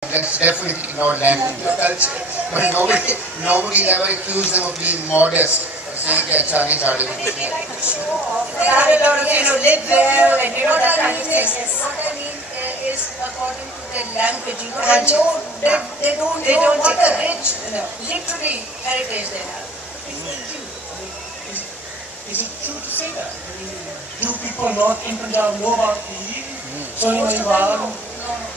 That's definitely not language or culture. But nobody ever accused them of being modest or saying that Chani Chadi. Live well and that kind of thing. What I mean is according to their language, they don't know what a rich, literary heritage they have. Is it true to say that? I mean, do people not in Punjab know about Heer, Soni Mahibal? No.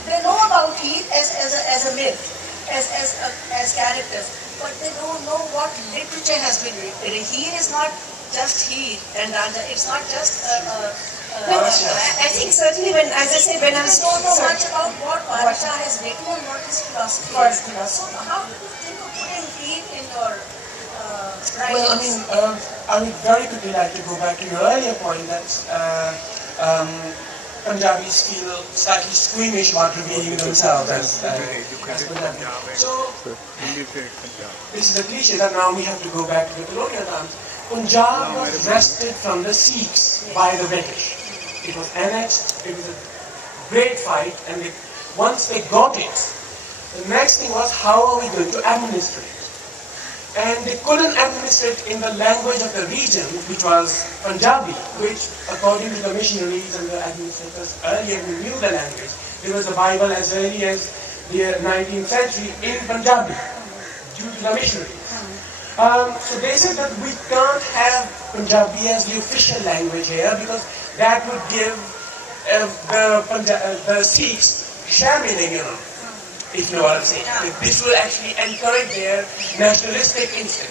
They know about Heath as a myth, as characters, but they don't know what literature has been written. Heer is not just Heer and Raja. It's not just No, I think certainly when, as I said, when I was don't know much about what Badshaah has written and what his philosophy is. So how do you think of putting Heer in your writings? Well, I mean, I would very quickly like to go back to your earlier point that Punjabis feel slightly squeamish about revealing themselves as Punjabi. So, this is a cliche that now we have to go back to the colonial times. Punjab was wrested from the Sikhs by the British. It was annexed, it was a great fight, and once they got it, the next thing was how are we going to administrate? And they couldn't administrate in the language of the region, which was Punjabi, which, according to the missionaries and the administrators earlier who knew the language, there was a Bible as early as the 19th century in Punjabi, due to the missionaries. So they said that we can't have Punjabi as the official language here because that would give the Sikhs sham meaning, if you know what I'm saying. This will actually encourage their nationalistic instinct.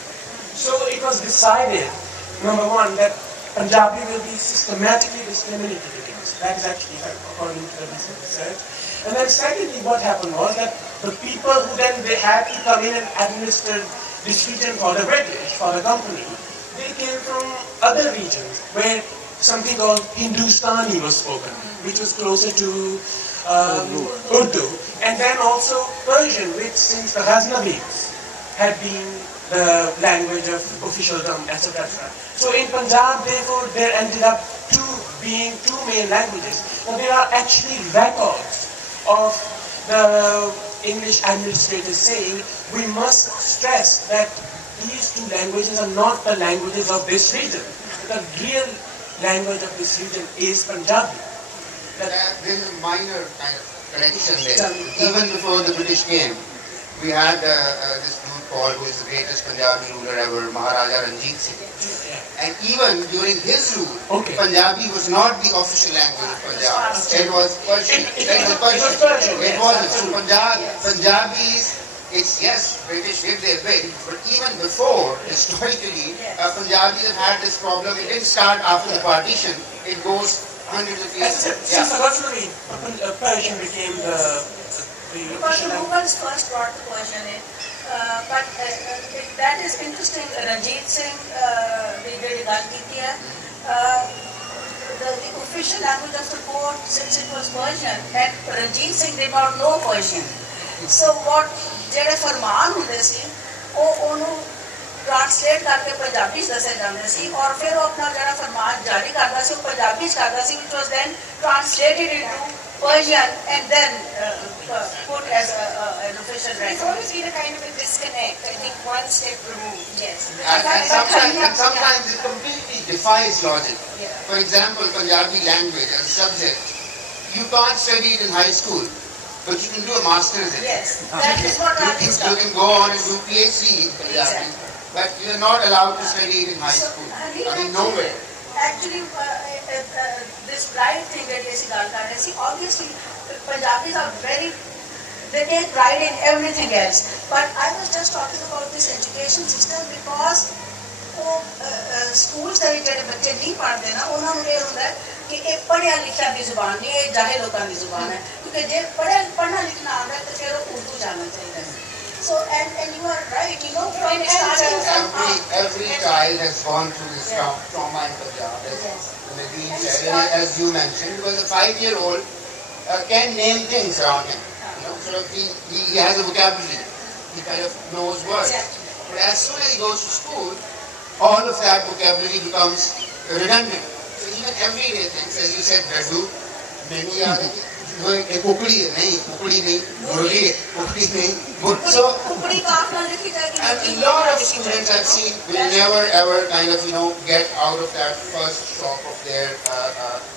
So it was decided, number one, that Punjabi will be systematically discriminated against. That is actually according to the recent research. And then secondly, what happened was that the people who then they had to come in and administer this region for the British, for the company, they came from other regions where something called Hindustani was spoken, which was closer to Urdu, and then also Persian, which since the Ghaznavids had been the language of officialdom, etc. So in Punjab, therefore, there ended up being two main languages. Now there are actually records of the English administrators saying we must stress that these two languages are not the languages of this region. The real language of this region is Punjabi. There is a minor kind of correction there. Even before the British came, we had this dude called, who is the greatest Punjabi ruler ever, Maharaja Ranjit Singh. And even during his rule, Punjabi was not the official language of Punjab. It was Persian. It wasn't. So Punjabis, yes, British did their bit, but even before, historically, Punjabis have had this problem. It didn't start after the partition. It goes hundreds of years. Since originally Persian became the because the Mughals first brought the Persian in. But that is interesting. Ranjit Singh, the official language of the court, since it was Persian, and Ranjit Singh did not know Persian. So what ਜਿਹੜੇ ਫਰਮਾਨ ਹੁੰਦੇ ਸੀ ਉਹਨੂੰ translate ਕਰਕੇ ਪੰਜਾਬੀ 'ਚ ਦੱਸੇ ਜਾਂਦੇ ਸੀ ਔਰ ਫਿਰ ਉਹ ਆਪਣਾ ਜਿਹੜਾ ਫਰਮਾਨ ਜਾਰੀ ਕਰਦਾ ਸੀ ਉਹ ਪੰਜਾਬੀ 'ਚ ਕਰਦਾ ਸੀ which was then translated into Persian and then put as an official record. It's always been a kind of a disconnect. I think one step removed. Yes. And sometimes it completely defies logic. Yeah. For example, Punjabi language as a subject, you can't study it in high school, but you can do a master's in it. Yes, that is what You can go on and do PhD in Punjabi, but you are not allowed to study it in high school. I mean, nowhere. Actually, this pride thing that we are talking about, obviously, Punjabis are they take pride in everything else. But I was just talking about this education system because schools ਦੇ ਜਿਹੜੇ ਬੱਚੇ ਨਹੀਂ ਪੜ੍ਹਦੇ ਨਾ ਉਹਨਾਂ ਨੂੰ ਇਹ ਹੁੰਦਾ ਕਿ ਇਹ ਪੜ੍ਹਿਆ ਲਿਖਿਆ ਦੀ ਜ਼ੁਬਾਨ ਨਹੀਂ ਇਹ ਜਾਹਿਲ ਲੋਕਾਂ ਦੀ ਜ਼ੁਬਾਨ ਹੈ ਕਿਉਂਕਿ ਜੇ ਪੜ੍ਹਨਾ ਲਿਖਣਾ ਆਉਂਦਾ ਤਾਂ ਫਿਰ ਉਹ ਉਰਦੂ ਜਾਣਨਾ ਚਾਹੀਦਾ ਹੈ So and you are right, from starting from every child has gone through this trauma in Punjab, as you mentioned, because a 5-year-old can name things around him. So he has a vocabulary, he kind of knows words. But as soon as he goes to school, all of that vocabulary becomes redundant. So even everyday things, as you said, Radu, many are kukdi nahi, murgi, kukdi nahi. So, Kukdi kaaf na likhi jayegi. and a lot of students I've seen will never ever kind of, get out of that first shock of their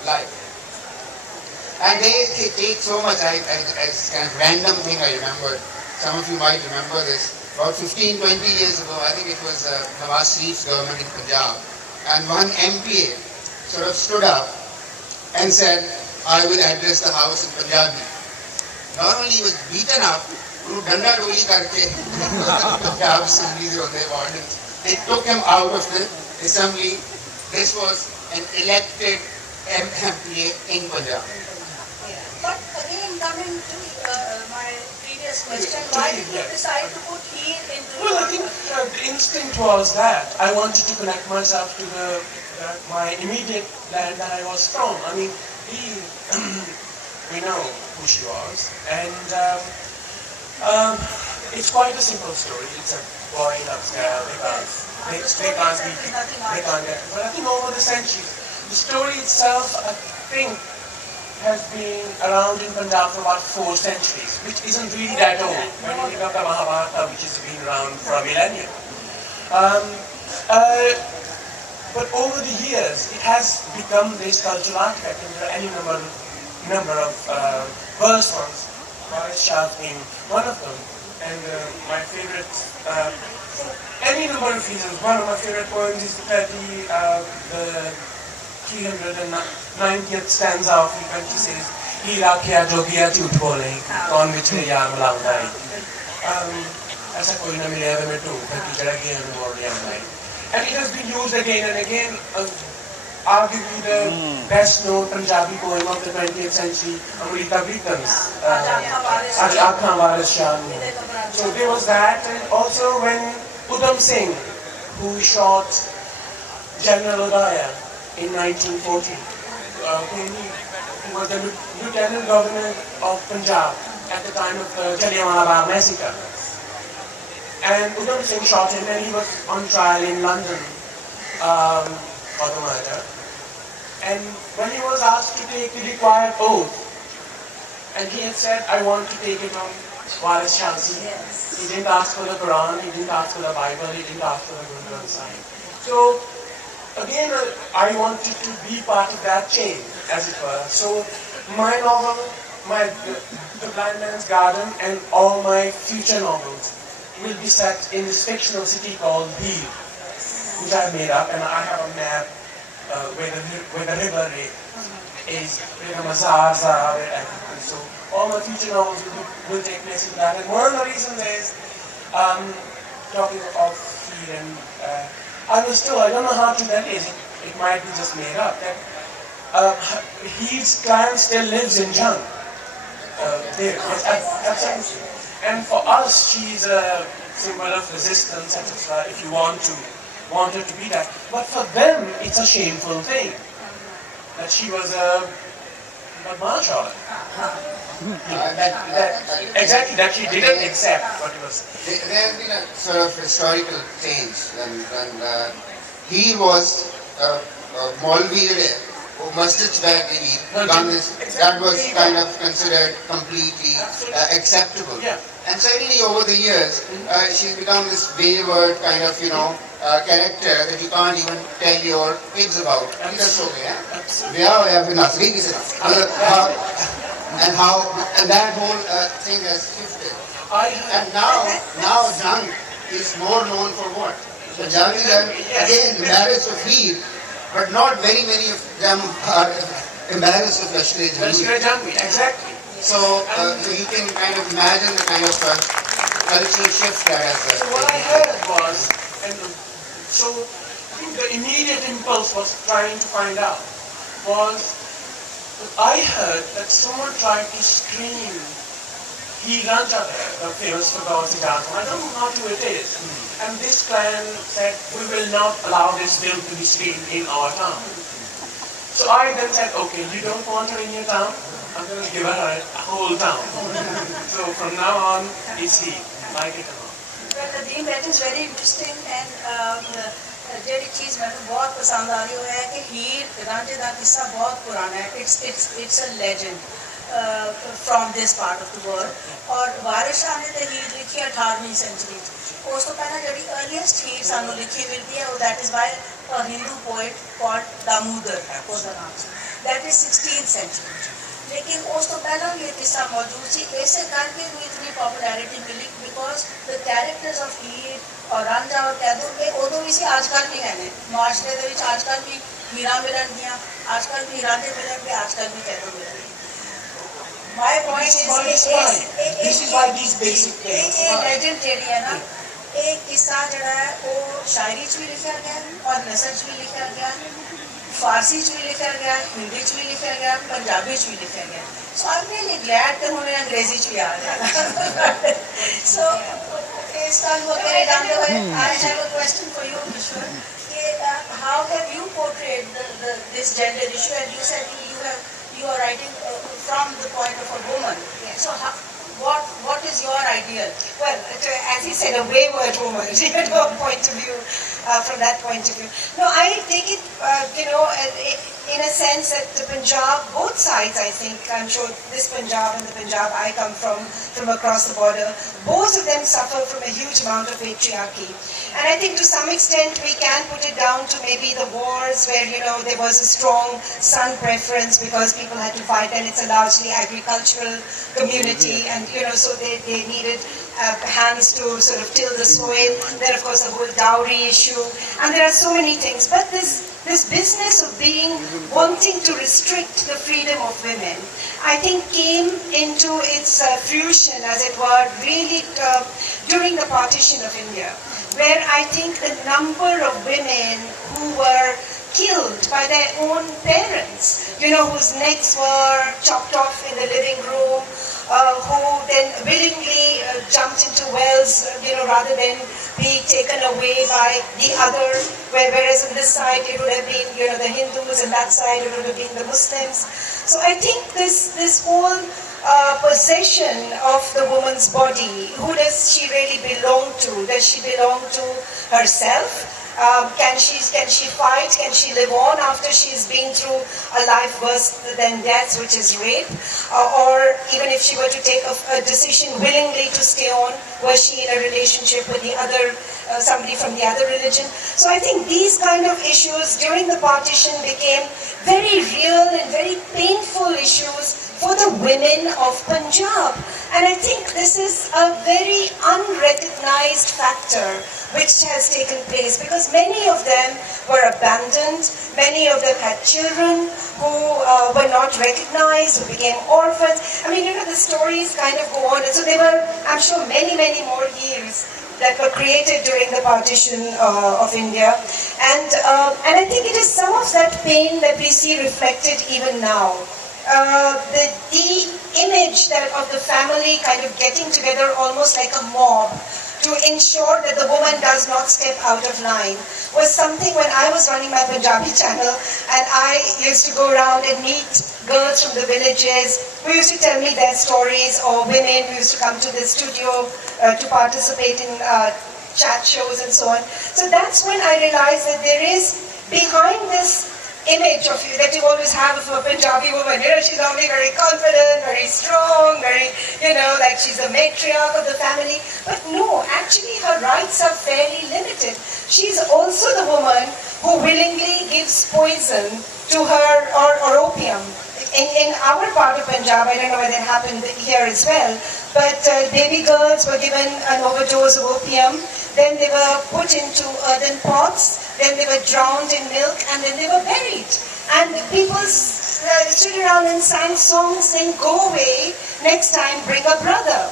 life. And they take so much. I kind of random thing I remember. Some of you might remember this. About 15, 20 years ago, I think it was Nawaz Sharif's government in Punjab. And one MPA sort of stood up and said, I will address the house in Punjabi. Not only he was beaten up, Danda Doli karke, Punjab Assembly on their ordinance. They took him out of the assembly. This was an elected MPA in Punjab. But again, coming to my previous question, why did you decide to put Heer into? Well, I think the instinct was that I wanted to connect myself to my immediate land that I was from. I mean, we know who she was, and it's quite a simple story. It's a boy upstairs. They can't get. But I think over the centuries, the story itself, I think, has been around in Punjab for about 4 centuries, which isn't really that old. When you think of the Mahabharata, which has been around for a millennium. But over the years, it has become this cultural artifact, and there are any number of verse ones, Waris Shah being one of them. And my favorite, any number of reasons, one of my favorite poems is the 390th stanza of it, when she says, "Hira kya jogiya jhoot bole, kaun vichhe yaar malaunda hai." Aisa koi na mile ave mein tu, baki jada gaya mein bol liya hai. And it has been used again and again. Arguably the best known Punjabi poem of the 20th century, Amrita Preetam's Aaj Aankhan Waris Shah. So there was that, and also when Udham Singh, who shot General Odaya in 1940, he was the Lieutenant Governor of Punjab at the time of the Jallianwala Bagh massacre. And Udham Singh shot him, and he was on trial in London for the murder. And when he was asked to take the required oath, and he had said, I want to take it on Waris Shahji. He didn't ask for the Quran, he didn't ask for the Bible, he didn't ask for the Guru Granth Sahib. So, again, I wanted to be part of that chain, as it were. So, my novel, The Blind Man's Garden, and all my future novels will be set in this fictional city called Heer, which I made up, and I have a map where the river is, where the mazars are, and everything. So all my future novels will take place in that. And one of the reasons is, talking of Heer, and I don't know how true that is. It might be just made up. That Heer's clan still lives in Jhang. There, yes, absolutely. And for us, she's a symbol of resistance, etc. If you want her to be that. But for them, it's a shameful thing that she was a badmash. Exactly, that she didn't accept what it was. There has been a sort of historical change when he was Maulvi Masjid that was kind of considered completely acceptable. Yeah. And certainly over the years, she's become this wayward kind of, character that you can't even tell your kids about. And that whole thing has shifted. And now Jhang is more known for what? Punjabis are again embarrassed of Heer, but not very many of them are embarrassed of Lashkar-e Jhangvi, exactly. So you can kind of imagine the kind of cultural shift that has So what I heard was, so I think the immediate impulse was trying to find out, was I heard that someone tried to scream Heer Rancha there, the famous Fagor Siddharth. I don't know how true it is. And this clan said, we will not allow this bill to be screamed in our town. So I then said, okay, you don't want her in your town? I'm going to give her a whole town. So from now on, it's Heer, like it or not. Well, Nadeem, that is very interesting, and ਜਿਹੜੀ ਚੀਜ਼ ਮੈਨੂੰ ਬਹੁਤ ਪਸੰਦ ਆ ਰਹੀ ਹੈ ਕਿ ਹੀਰ ਰਾਂਝੇ ਦਾ ਕਿੱਸਾ ਬਹੁਤ ਪੁਰਾਣਾ ਹੈ. It's a legend. from this part of the world. اور وارث شاہ نے تحریر لکھی 18ویں سینچری. اس تو پہلے جڑی ارلیسٹ ہیر سانو لکھی ملتی ہے وہ that is by Hindu poet called Damodar ہے ਉਹਦਾ ਨਾਮ ਸੀ. That is 16th century. لیکن اس تو پہلے بھی یہ قصہ موجود سی. اسے کر کے بھی اتنی پاپولیرٹی ملی بیکاز دا کیریکٹرز آف ہیر اور رانجھا اور کیدو یہ ادو بھی سی اج کل بھی ہیں معاشرے دے وچ. اج کل بھی ہیرا ملن گیا, اج کل بھی رانجھے ملن گے, اج کل بھی کیدو ملن گے. My point is this is why these basic things. Legend جیڑی ہے نا ایک قصہ جڑا ہے وہ شاعری چ بھی لکھا گیا اور نثر چ بھی لکھا گیا, فارسی چ بھی لکھا گیا, ہندی چ بھی لکھا گیا, پنجابی چ بھی لکھا گیا. سو آئی ایم ریئلی گلیڈ کہ ہمیں انگریزی چ بھی آ گیا. سو اس کا وہ کرے جانتے ہوئے I have a question for you Kishore کہ how have you portrait this gender issue and you said you are writing from the point of a woman. So what is your ideal? Well, as you said, a wayward woman, point of view, from that point of view. No, I take it, in a sense that the Punjab, both sides, I think, I'm sure this Punjab and the Punjab I come from across the border, both of them suffer from a huge amount of patriarchy. And I think to some extent we can put it down to maybe the wars where, there was a strong son preference because people had to fight, and it's a largely agricultural community, and, so they needed hands to sort of till the soil. Then, of course, the whole dowry issue, and there are so many things. But this business of wanting to restrict the freedom of women, I think came into its fruition, as it were, really during the partition of India, where I think the number of women who were killed by their own parents, whose necks were chopped off in the living room, who then willingly jumped into wells, rather than be taken away by the other, whereas on this side it would have been, the Hindus, and that side it would have been the Muslims. So I think this whole possession of the woman's body, who does she really belong to? Does she belong to herself? Can she fight? Can she live on after she's been through a life worse than death, which is rape? Or even if she were to take a decision willingly to stay on, was she in a relationship with the other, somebody from the other religion? So I think these kind of issues during the partition became very real and very painful issues for the women of Punjab. And I think this is a very unrecognized factor which has taken place, because many of them were abandoned, many of them had children who were not recognized, who became orphans. I mean, the stories kind of go on. And so there were, I'm sure, many, many more years that were created during the partition of India. And I think it is some of that pain that we see reflected even now. The image of the family kind of getting together almost like a mob to ensure that the woman does not step out of line was something when I was running my Punjabi channel, and I used to go around and meet girls from the villages who used to tell me their stories, or women who used to come to the studio to participate in chat shows and so on. So that's when I realized that there is behind this image of you that you always have of a Punjabi woman, she's only very confident, very strong, very, like she's the matriarch of the family. But no, actually her rights are fairly limited. She's also the woman who willingly gives poison to her, or opium. In our part of Punjab, I don't know whether it happened here as well, but baby girls were given an overdose of opium. Then they were put into earthen pots, then they were drowned in milk, and then they were buried. And people stood around and sang songs saying, "Go away, next time bring a brother."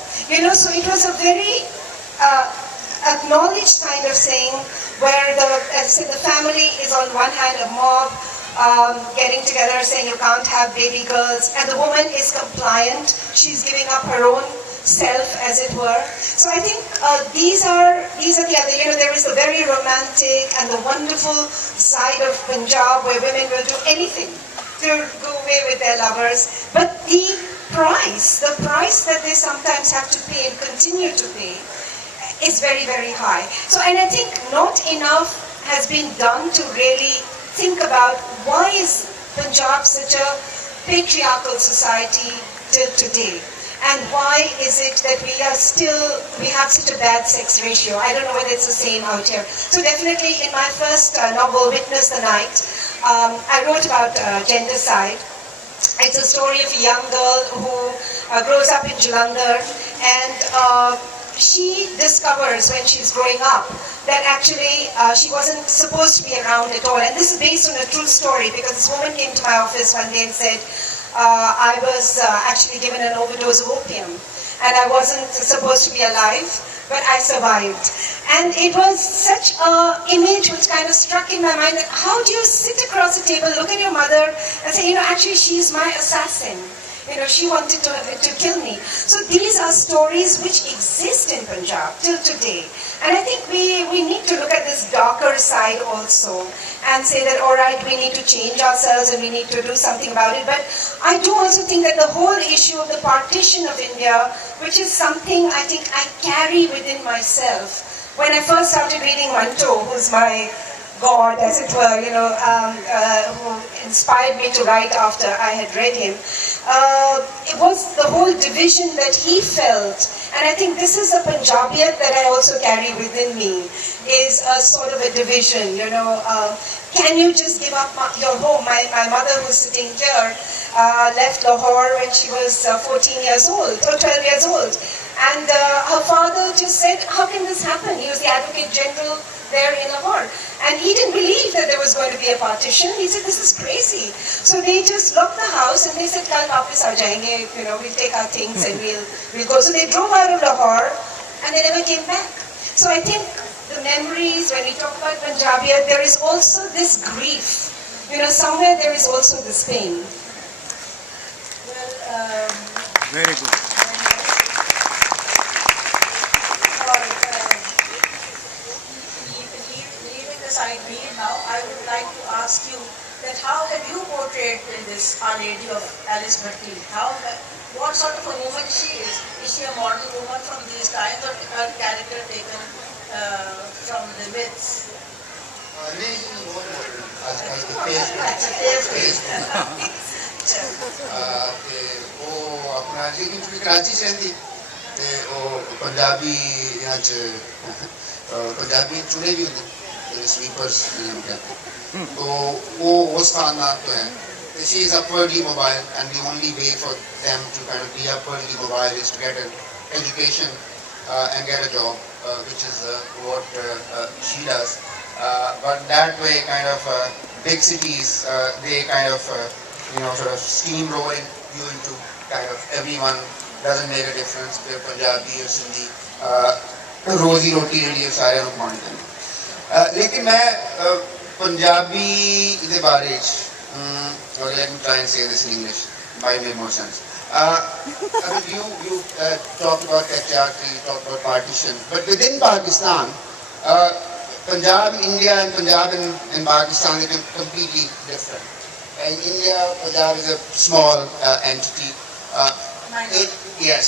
So it was a very acknowledged kind of saying, where as I said, the family is on one hand a mob, getting together saying you can't have baby girls, and the woman is compliant. She's giving up her own self, as it were. So I think these are the other, there is the very romantic and the wonderful side of Punjab where women will do anything to go away with their lovers. But the price that they sometimes have to pay and continue to pay is very, very high. So, and I think not enough has been done to really think about why is Punjab such a patriarchal society, till today? And why is it that we have such a bad sex ratio? I don't know whether it's the same out here. So definitely in my first novel, Witness the Night, I wrote about gendercide. It's a story of a young girl who grows up in Jalandhar, and she discovers when she's growing up that actually she wasn't supposed to be around at all. And this is based on a true story, because this woman came to my office one day and said, I was actually given an overdose of opium, and I wasn't supposed to be alive, but I survived. And it was such an image which kind of struck in my mind, that how do you sit across the table, look at your mother and say, actually she's my assassin. She wanted to kill me. So these are stories which exist in Punjab till today. And I think we need to look at this darker side also and say that, all right, we need to change ourselves and we need to do something about it. But I do also think that the whole issue of the partition of India, which is something I think I carry within myself. When I first started reading Manto, who's my God, as it were, who inspired me to write after I had read him. It was the whole division that he felt. And I think this is a Punjabiyat that I also carry within me, is a sort of a division, Can you just give up your home? My mother, who's sitting here, left Lahore when she was 14 years old, or 12 years old. And her father just said, how can this happen? He was the Advocate General there in Lahore. And he didn't believe that there was going to be a partition. He said, this is crazy. So they just locked the house and they said, Kal wapas aa jayenge, we'll take our things and we'll go. So they drove out of Lahore and they never came back. So I think the memories, when we talk about Punjabiyat, there is also this grief. Somewhere there is also this pain. Well, Very good. Leaving aside me now, I would like to ask you that how have you portrayed in this Our Lady of Alice Bhatti? What sort of a woman she is? Is she a modern woman from these times, or a character taken from the myths? नहीं बहुत आजकल face ते वो अपना लेकिन चूंकि कराची च रहिंदी ते वो पंजाबी यहाँ च पंजाबी चुने भी होंदे स्वीपर्स जिन्हें कहते हैं तो वो उस खानदान तो है. She is upwardly mobile, and the only way for them to kind of be upwardly mobile is to get an education and get a job, which is what she does. But that way, kind of big cities, they kind of sort of steamrolling you into kind of everyone. Doesn't make a difference if you're Punjabi or Sindhi. रोजी रोटी ਜਿਹੜੀ ਹੈ ਸਾਰਿਆਂ ਨੂੰ ਖਾਣੀ ਚਾਹੀਦੀ. ਲੇਕਿਨ ਮੈਂ ਪੰਜਾਬੀ ਦੇ ਬਾਰੇ okay, let me try and say this in English, might make more sense. I mean, you talked about patriarchy, you talked about partition, but within Pakistan, Punjab in India and Punjab in Pakistan is completely different. In India, Punjab is a small entity. Yes,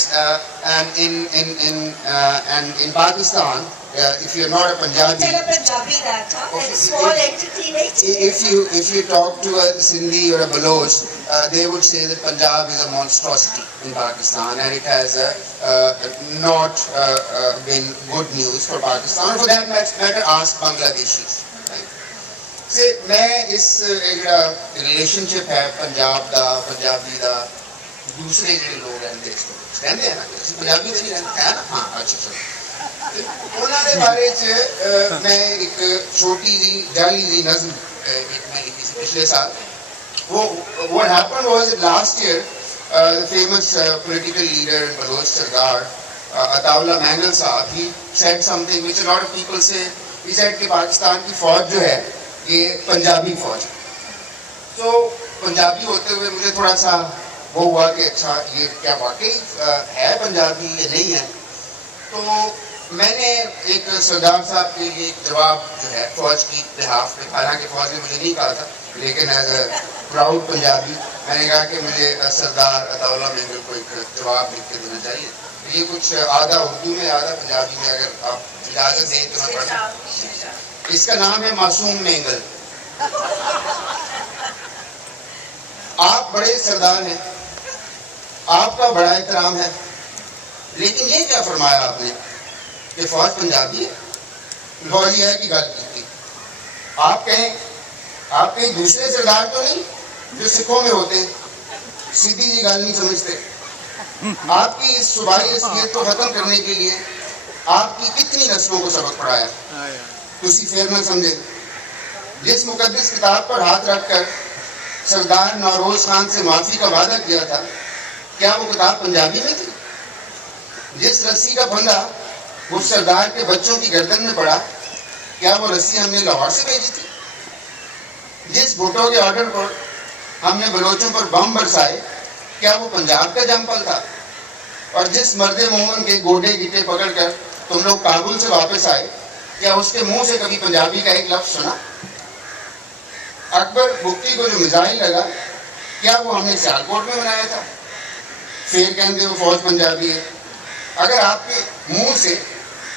and in Pakistan, if you're not a Punjabi, Tell a Punjabi that, huh? And small entity, right? if you talk to a Sindhi or a Baloch, they would say that Punjab is a monstrosity in Pakistan, and it has not been good news for Pakistan, or for that matter, ask Bangladeshis. से मैं इस relationship है पंजाब का पंजाबी का दूसरे जो लोग रहते हैं ना पंजाबी तो नहीं रहते हैं ना हाँ अच्छा चलो उन्होंने बारे च मैं एक छोटी जी जाली जी नज़म एक मैं लिखी थी पिछले साल. वो what happened was that last year the famous political leader in Baloch Sardar Ataullah Mangal Sahab, he said something which a lot of people say. He said कि पाकिस्तान की फौज जो है ये पंजाबी फौज है. तो पंजाबी होते हुए मुझे थोड़ा सा वो हुआ कि अच्छा ये क्या वाकई है पंजाबी या नहीं है. तो मैंने एक सरदार साहब के लिए एक जवाब जो है फौज की बिहाफ में, हालांकि फौज ने मुझे नहीं कहा था, लेकिन एज ए प्राउड पंजाबी मैंने कहा कि मुझे सरदार अताउल्लाह मेंगल को एक जवाब लिख के देना चाहिए. ये कुछ आधा उर्दू में आधा पंजाबी में, अगर आप इजाज़त दें तो मैं पढ़. इसका नाम है मासूम मेंगल. आप बड़े सरदार हैं, آپ کا بڑا احترام ہے. لیکن یہ کیا فرمایا آپ نے کہ فوج پنجابی ہے؟ لوہیا کی بات کی تھی. آپ کہیں دوسرے سردار تو نہیں جو سکھوں میں ہوتے ہیں؟ سیدھی جی گل نہیں سمجھتے. آپ کی اس صوبائی حیثیت کو ختم کرنے کے لیے آپ کی کتنی نسلوں کو سبق پڑھایا. تسی پھر نہ سمجھے. جس مقدس کتاب پر ہاتھ رکھ کر سردار نوروز خان سے معافی کا وعدہ کیا تھا، کیا وہ کتاب پنجابی میں تھی؟ جس رسی کا پھندا وہ سردار کے بچوں کی گردن میں پڑا، کیا وہ رسی ہم نے لاہور سے بھیجی تھی؟ جس بھٹو کے آرڈر پر ہم نے بلوچوں پر بم برسائے، کیا وہ پنجاب کا جمپل تھا؟ اور جس مرد مومن کے گوڈے گیٹے پکڑ کر تم لوگ کابل سے واپس آئے، کیا اس کے منہ سے کبھی پنجابی کا ایک لفظ سنا؟ اکبر بگٹی کو جو میزائل لگا، کیا وہ ہم نے سیالکوٹ میں بنایا تھا؟ پھر کہتے وہ فوج پنجابی ہے. اگر آپ کے منہ سے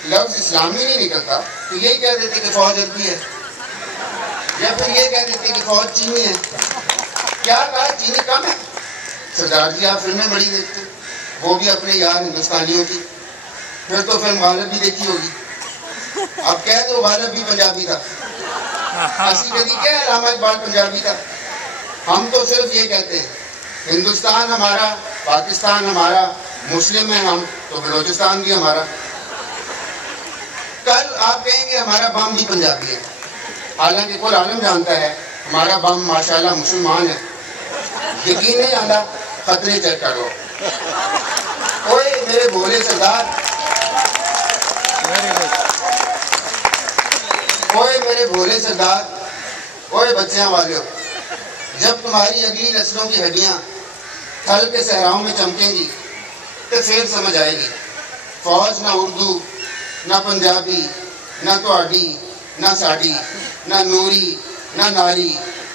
لفظ اسلامی نہیں نکلتا تو یہی کہہ دیتے کہ فوج عربی ہے، یا پھر یہ کہہ دیتے کہ فوج چینی ہے. کیا کہا چینی کم ہے؟ سردار جی آپ فلمیں بڑی دیکھتے، وہ بھی اپنے یار ہندوستانیوں کی. پھر تو فلم غالب بھی دیکھی ہوگی. اب کہہ دو غالب بھی پنجابی تھا. اسی کدی کیا علامہ اقبال پنجابی تھا. ہم تو صرف یہ کہتے ہیں ہندوستان ہمارا، پاکستان ہمارا، مسلم ہیں ہم تو بلوچستان بھی ہمارا. کل آپ کہیں گے ہمارا بم بھی پنجابی ہے، حالانکہ کل عالم جانتا ہے ہمارا بم ماشاءاللہ مسلمان ہے. یقین نہیں آتا؟ خطرے چیک کرو. اوئے میرے بھولے سردار، اوئے میرے بھولے سردار، اوئے بچیاں والوں، جب تمہاری اگلی نسلوں کی ہڈیاں تھل کے صحراؤں میں چمکیں گی تو پھر سمجھ آئے گی فوج نہ اردو، نہ پنجابی، نہ تواڈی، نہ ساڈی، نہ نوری، نہ ناری،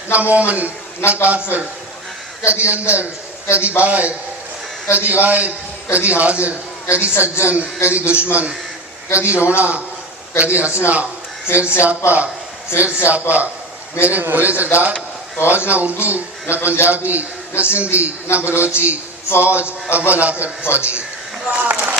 نہ مومن، نہ کافر. کدی اندر، کدی باہر، کدی غائب، کدی حاضر، کدی سجن، کدی دشمن، کدی رونا، کدی ہنسنا، پھر سیاپا، پھر سیاپا. میرے بھولے سردار، فوج نہ اردو، نہ پنجابی، نہ سندھی، نہ بلوچی، فوج اول آخر فوجی ہے.